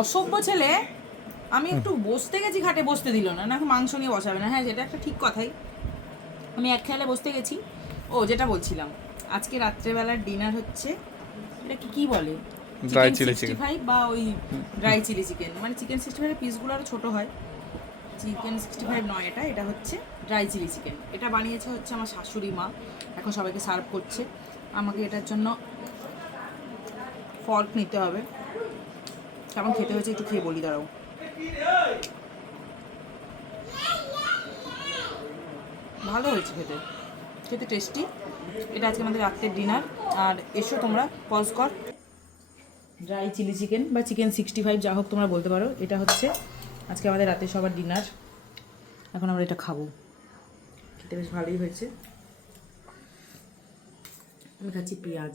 অসভ্য ছেলে। আমি একটু বসতে গেছি, ঘাটে বসতে দিল না, নাকি মাংস নিয়ে বসাবে না। হ্যাঁ, সেটা একটা ঠিক কথাই। আমি এক খেয়ালে বসতে গেছি। ও, যেটা বলছিলাম, আজকে রাত্রেবেলার ডিনার হচ্ছে, এটা কি বলে, ড্রাই চিকেন চিলি 65 বা ওই ড্রাই চিলি চিকেন, মানে চিকেন 65 পিসগুলো আরও ছোটো হয়। চিকেন 65 নয়, এটা হচ্ছে ড্রাই চিলি চিকেন। এটা বানিয়েছে হচ্ছে আমার শাশুড়ি মা, এখন সবাইকে সার্ভ করছে। আমাকে এটার জন্য ফর্ক নিতে হবে। কেমন খেতে হয়েছে একটু খেয়ে বলি, দাঁড়াও। ভালো হয়েছে খেতে, খেতে টেস্টি। এটা আজকে আমাদের রাত্রের ডিনার। আর এসো তোমরা, পজ কর। ড্রাই চিলি চিকেন বা চিকেন 65 যা হোক তোমরা বলতে পারো, এটা হচ্ছে আজকে আমাদের রাতে সবার ডিনার। এখন আমরা এটা খাবো। খেতে বেশ ভালোই হয়েছে। আমি খাচ্ছি পেঁয়াজ।